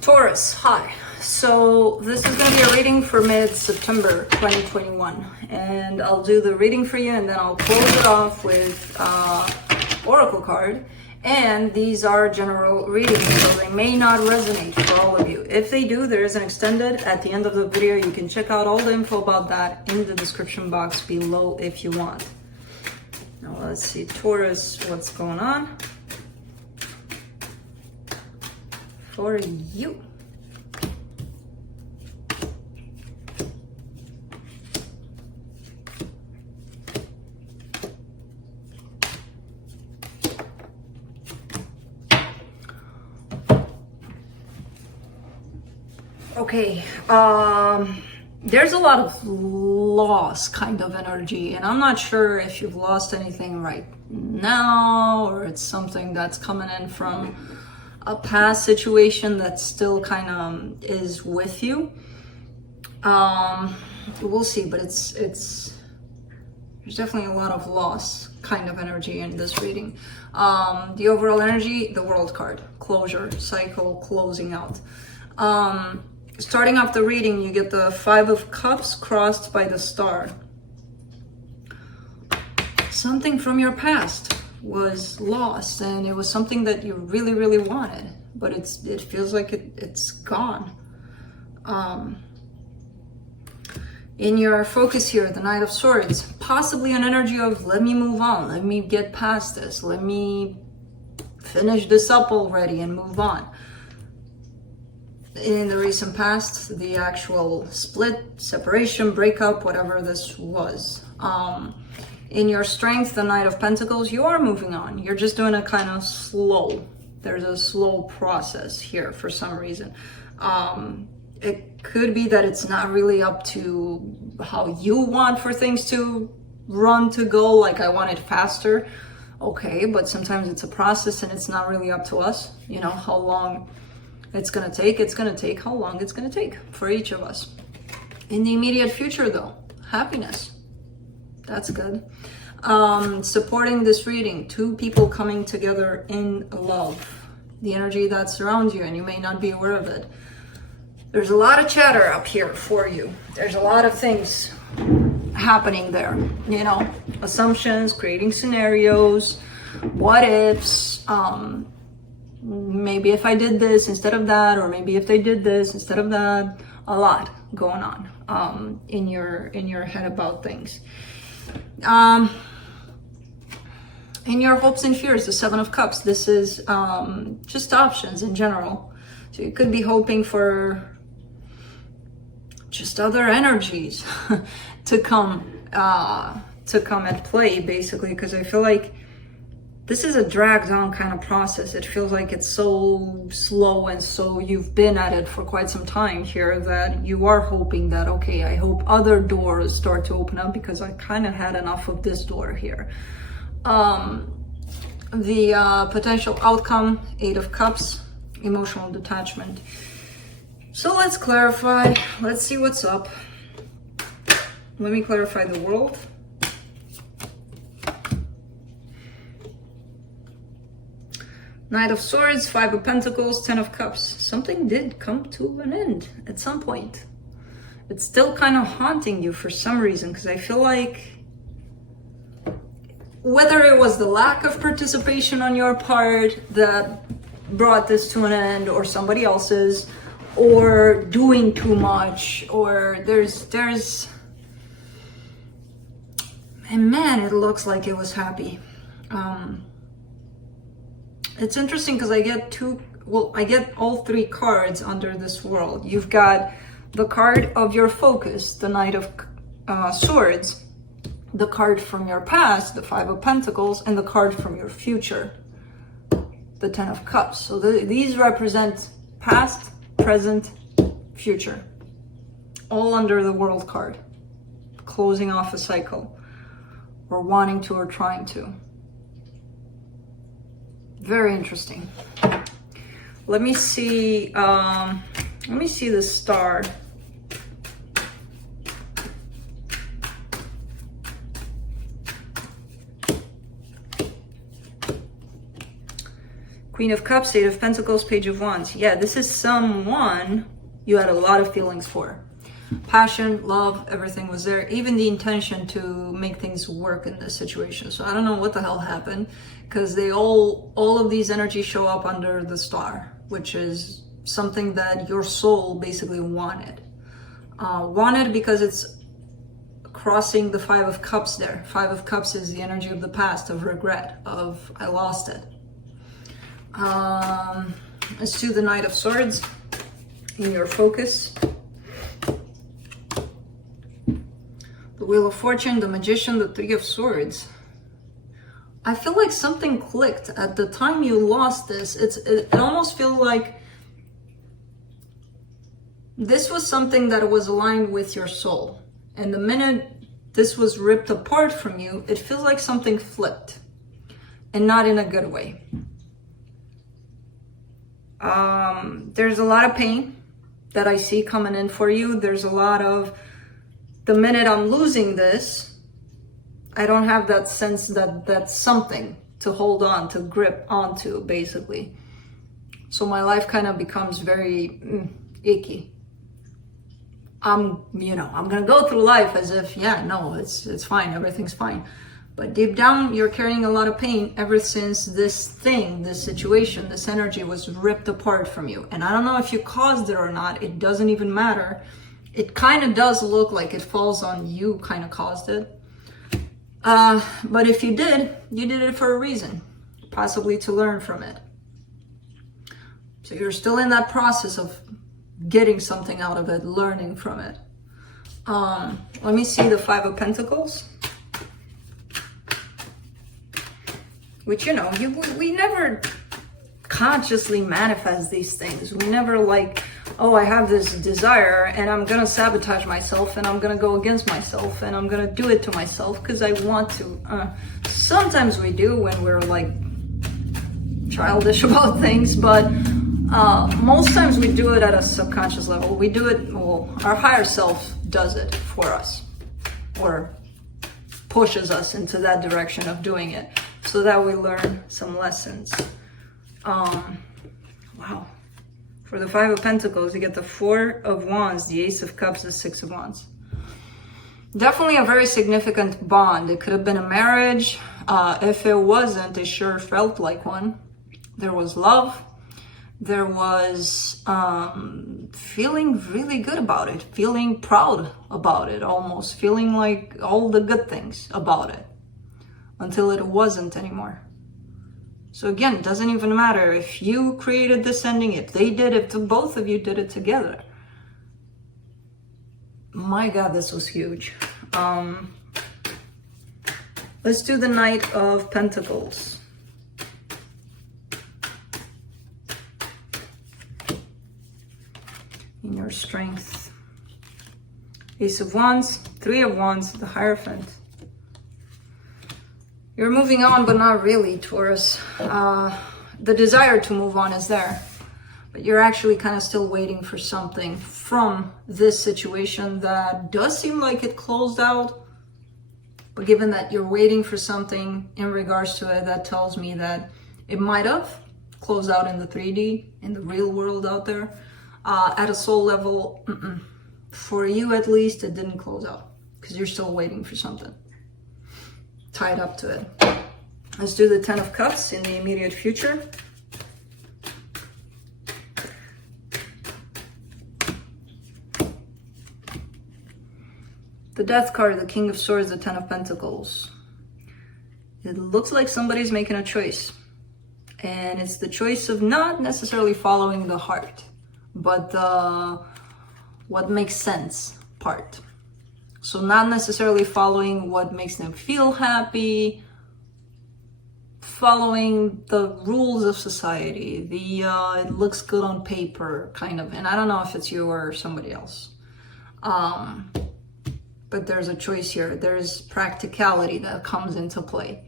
Taurus, hi. So this is going to be a reading for mid-September 2021, and I'll do the reading for you and then I'll close it off with oracle card. And these are general readings, so they may not resonate for all of you. If they do, there is an extended at the end of the video. You can check out all the info about that in the description box below if you want. Now let's see, Taurus, what's going on for you? Okay, there's a lot of loss kind of energy, and I'm not sure if you've lost anything right now or it's something that's coming in from a past situation that still kind of is with you. We'll see, but it's there's definitely a lot of loss kind of energy in this reading. The overall energy, the World card, closure, cycle, closing out. Starting off the reading, you get the 5 of Cups crossed by the star. Something from your past was lost, and it was something that you really, really wanted, but it feels like it's gone. In your focus here, the Knight of Swords, possibly an energy of let me move on, let me get past this, let me finish this up already and move on. In the recent past, the actual split, separation, breakup, whatever this was. In your strength, the Knight of Pentacles, you are moving on. You're just doing a kind of slow. There's a slow process here for some reason. It could be that it's not really up to how you want for things to run, to go, like I want it faster. Okay, but sometimes it's a process and it's not really up to us. You know, how long it's gonna take how long it's gonna take for each of us. In the immediate future though, happiness, that's good. Supporting this reading, 2 people coming together in love, the energy that surrounds you, and you may not be aware of it. There's a lot of chatter up here for you. There's a lot of things happening there, you know, assumptions, creating scenarios, what ifs, maybe if I did this instead of that, or maybe if they did this instead of that. A lot going on in your head about things. In your hopes and fears, the 7 of Cups, this is just options in general. So you could be hoping for just other energies to come at play, basically, because I feel like this is a dragged on kind of process. It feels like it's so slow, and so you've been at it for quite some time here that you are hoping that, okay, I hope other doors start to open up because I kind of had enough of this door here. The potential outcome, 8 of Cups, emotional detachment. So let's clarify. Let's see what's up. Let me clarify the World. Knight of Swords, 5 of Pentacles, 10 of Cups. Something did come to an end at some point. It's still kind of haunting you for some reason, because I feel like whether it was the lack of participation on your part that brought this to an end, or somebody else's, or doing too much, or there's and man, it looks like it was happy. It's interesting because I get all 3 cards under this World. You've got the card of your focus, the Knight of Swords, the card from your past, the 5 of Pentacles, and the card from your future, the 10 of Cups. So these represent past, present, future, all under the World card, closing off a cycle, or wanting to, or trying to. Very interesting. Let me see the star. Queen of Cups, Eight of Pentacles, Page of Wands. Yeah, this is someone you had a lot of feelings for. Passion, love, everything was there. Even the intention to make things work in this situation. So I don't know what the hell happened, because they all of these energies show up under the star, which is something that your soul basically wanted. Wanted because it's crossing the Five of Cups there. Five of Cups is the energy of the past, of regret, of I lost it. Let's do the Knight of Swords in your focus. The Wheel of Fortune, the Magician, the Three of Swords. I feel like something clicked at the time you lost this. It almost feels like this was something that was aligned with your soul. And the minute this was ripped apart from you, it feels like something flipped. And not in a good way. There's a lot of pain that I see coming in for you. There's a lot of, the minute I'm losing this, I don't have that sense that that's something to hold on, to grip onto, basically. So my life kind of becomes very icky. I'm gonna go through life as if, yeah, no, it's fine, everything's fine. But deep down, you're carrying a lot of pain ever since this thing, this situation, this energy was ripped apart from you. And I don't know if you caused it or not, it doesn't even matter. It kind of does look like it falls on you, kind of caused it. But if you did it for a reason, possibly to learn from it. So you're still in that process of getting something out of it, learning from it. Let me see the Five of Pentacles. Which, we never consciously manifest these things. We never like, oh, I have this desire and I'm gonna sabotage myself and I'm gonna go against myself and I'm gonna do it to myself because I want to. Sometimes we do when we're like childish about things, but most times we do it at a subconscious level. We do it, well, our higher self does it for us or pushes us into that direction of doing it so that we learn some lessons. Wow. For the Five of Pentacles, you get the Four of Wands, the Ace of Cups, the Six of Wands. Definitely a very significant bond. It could have been a marriage. If it wasn't, it sure felt like one. There was love. There was feeling really good about it, feeling proud about it, almost feeling like all the good things about it, until it wasn't anymore. So again, it doesn't even matter if you created this ending, if they did, if the both of you did it together. My God, this was huge. Let's do the Knight of Pentacles. In your strength. Ace of Wands, Three of Wands, the Hierophant. You're moving on, but not really, Taurus. The desire to move on is there, but you're actually kind of still waiting for something from this situation that does seem like it closed out. But given that you're waiting for something in regards to it, that tells me that it might have closed out in the 3D, in the real world out there. At a soul level, for you at least, it didn't close out because you're still waiting for something tied up to it. Let's do the Ten of Cups in the immediate future. The Death card, the King of Swords, the Ten of Pentacles. It looks like somebody's making a choice. And it's the choice of not necessarily following the heart, but the what makes sense part. So not necessarily following what makes them feel happy, following the rules of society, it looks good on paper kind of, and I don't know if it's you or somebody else. But there's a choice here. There's practicality that comes into play.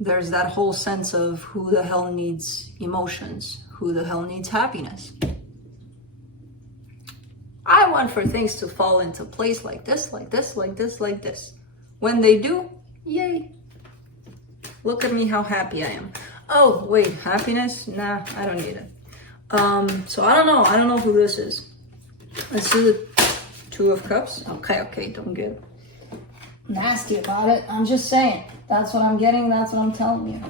There's that whole sense of who the hell needs emotions, who the hell needs happiness. I want for things to fall into place like this, like this, like this, like this. When they do, yay. Look at me, how happy I am. Oh, wait, happiness? Nah, I don't need it. So I don't know who this is. Let's see the Two of Cups. Okay, don't get nasty about it. I'm just saying. That's what I'm getting, that's what I'm telling you.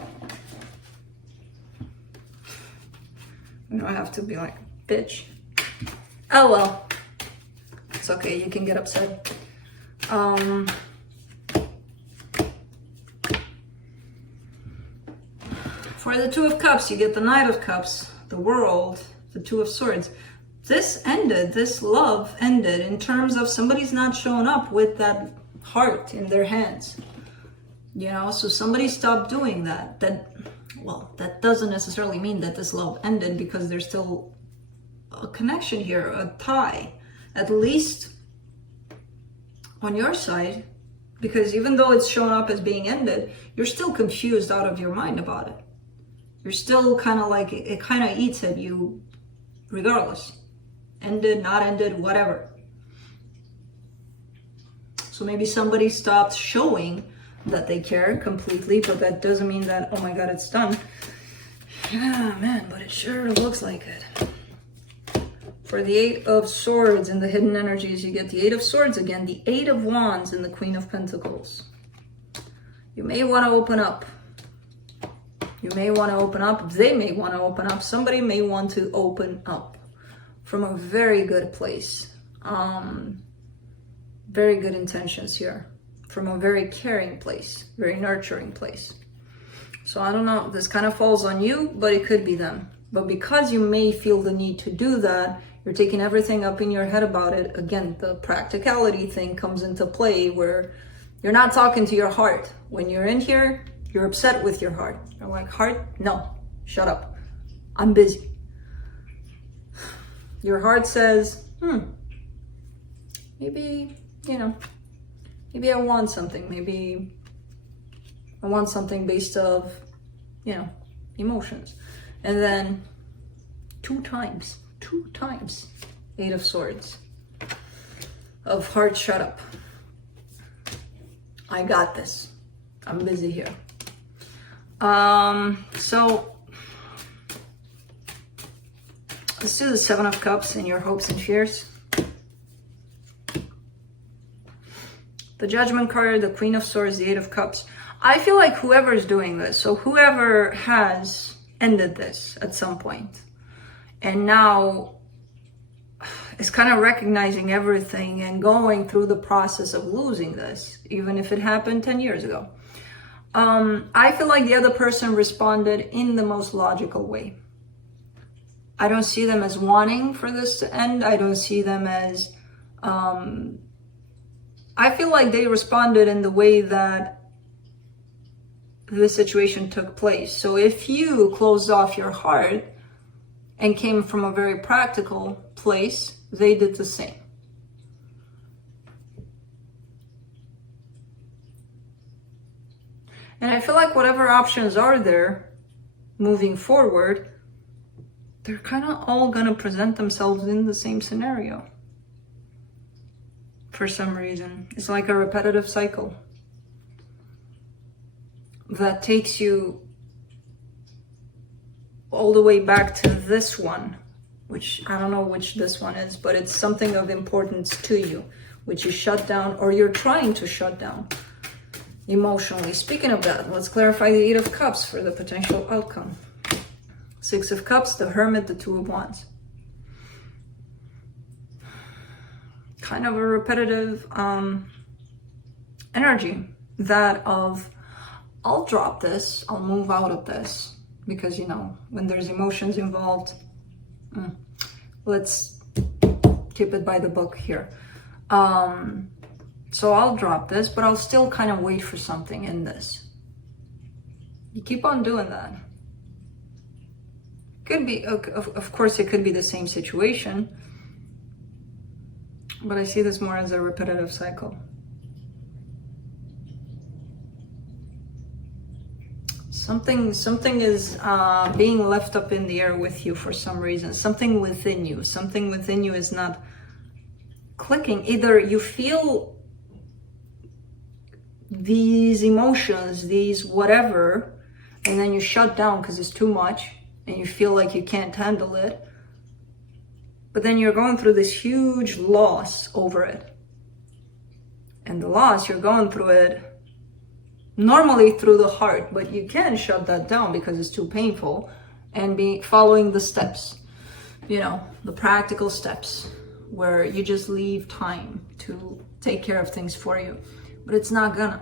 You don't have to be like, bitch. Oh well. It's okay, you can get upset. For the Two of Cups, you get the Knight of Cups, the World, the Two of Swords. This ended, this love ended in terms of somebody's not showing up with that heart in their hands. You know, so somebody stopped doing that. That doesn't necessarily mean that this love ended, because there's still a connection here, a tie, at least on your side, because even though it's shown up as being ended, you're still confused out of your mind about it. You're still kind of like, it kind of eats at you regardless. Ended, not ended, whatever. So maybe somebody stopped showing that they care completely, but that doesn't mean that, oh my God, it's done. Yeah, man, but it sure looks like it. For the Eight of Swords and the hidden energies, you get the Eight of Swords again, the Eight of Wands, and the Queen of Pentacles. You may want to open up. You may want to open up. They may want to open up. Somebody may want to open up from a very good place. Very good intentions here. From a very caring place, very nurturing place. So I don't know, this kind of falls on you, but it could be them. But because you may feel the need to do that, you're taking everything up in your head about it. Again, the practicality thing comes into play, where you're not talking to your heart. When you're in here, you're upset with your heart. You're like, heart, no, shut up. I'm busy. Your heart says, maybe, maybe I want something. Maybe I want something based of, emotions. And then two times, Eight of Swords. Of heart, shut up. I got this. I'm busy here. So let's do the Seven of Cups and your hopes and fears. The Judgment card, the Queen of Swords, the Eight of Cups. I feel like whoever is doing this, so whoever has ended this at some point, and now is kind of recognizing everything and going through the process of losing this, even if it happened 10 years ago. I feel like the other person responded in the most logical way. I don't see them as wanting for this to end. I don't see them as... I feel like they responded in the way that the situation took place. So if you closed off your heart and came from a very practical place, they did the same. And I feel like whatever options are there moving forward, they're kind of all going to present themselves in the same scenario. For some reason. It's like a repetitive cycle that takes you all the way back to this one, which I don't know which this one is, but it's something of importance to you, which is shut down, or you're trying to shut down emotionally. Speaking of that, let's clarify the Eight of Cups for the potential outcome. Six of Cups, the Hermit, the Two of Wands. Kind of a repetitive energy, that of, I'll drop this, I'll move out of this, because when there's emotions involved, let's keep it by the book here. So I'll drop this, but I'll still kind of wait for something in this. You keep on doing that. Could be, of course, it could be the same situation, but I see this more as a repetitive cycle. Something is being left up in the air with you for some reason. Something within you is not clicking. Either you feel these emotions, these whatever, and then you shut down because it's too much and you feel like you can't handle it. But then you're going through this huge loss over it. And the loss, you're going through it normally through the heart, but you can shut that down because it's too painful and be following the steps, you know, the practical steps where you just leave time to take care of things for you. But it's not gonna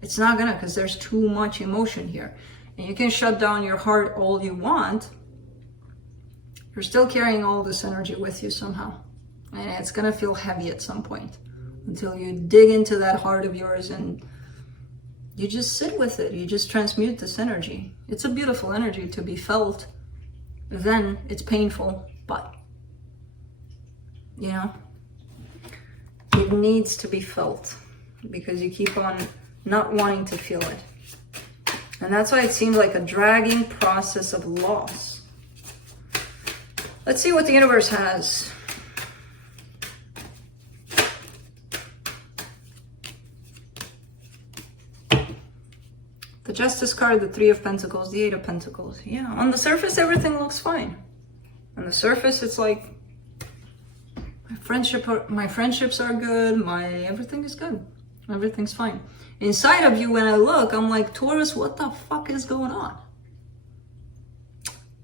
because there's too much emotion here. And you can shut down your heart all you want. You're still carrying all this energy with you somehow. And it's gonna feel heavy at some point until you dig into that heart of yours and you just sit with it. You just transmute this energy. It's a beautiful energy to be felt. Then it's painful, but you know, it needs to be felt because you keep on not wanting to feel it. And that's why it seems like a dragging process of loss. Let's see what the universe has. The Justice card, the Three of Pentacles, the Eight of Pentacles. Yeah, on the surface, everything looks fine. On the surface, it's like my friendships are good, everything is good. Everything's fine. Inside of you, when I look, I'm like, Taurus, what the fuck is going on?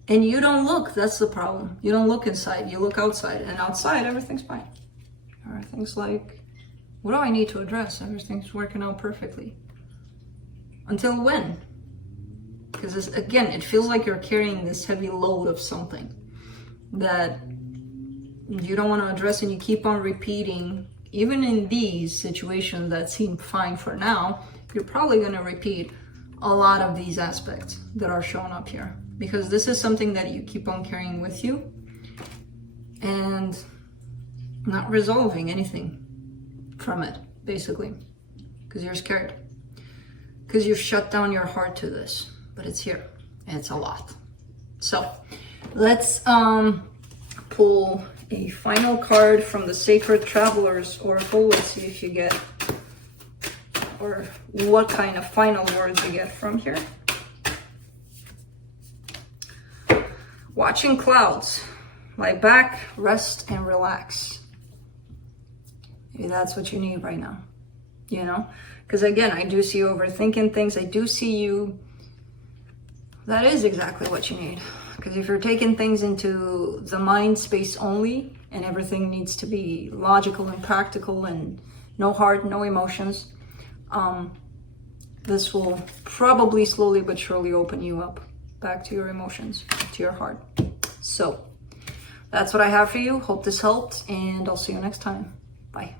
And you don't look, that's the problem. You don't look inside, you look outside. And outside, everything's fine. Everything's like, what do I need to address? Everything's working out perfectly. Until when? Because again, it feels like you're carrying this heavy load of something that you don't want to address, and you keep on repeating. Even in these situations that seem fine for now, you're probably going to repeat a lot of these aspects that are showing up here, because this is something that you keep on carrying with you and not resolving anything from it, basically, because you're scared, because you've shut down your heart to this. But it's here, and it's a lot. So let's pull a final card from the Sacred Travelers Oracle. Let's see if you get, or what kind of final words you get from here. Watching clouds. Lie back, rest, and relax. Maybe that's what you need right now, you know? Because again, I do see you overthinking things. I do see you. That is exactly what you need. Because if you're taking things into the mind space only, and everything needs to be logical and practical and no heart, no emotions, this will probably slowly but surely open you up back to your emotions, to your heart. So that's what I have for you. Hope this helped, and I'll see you next time. Bye.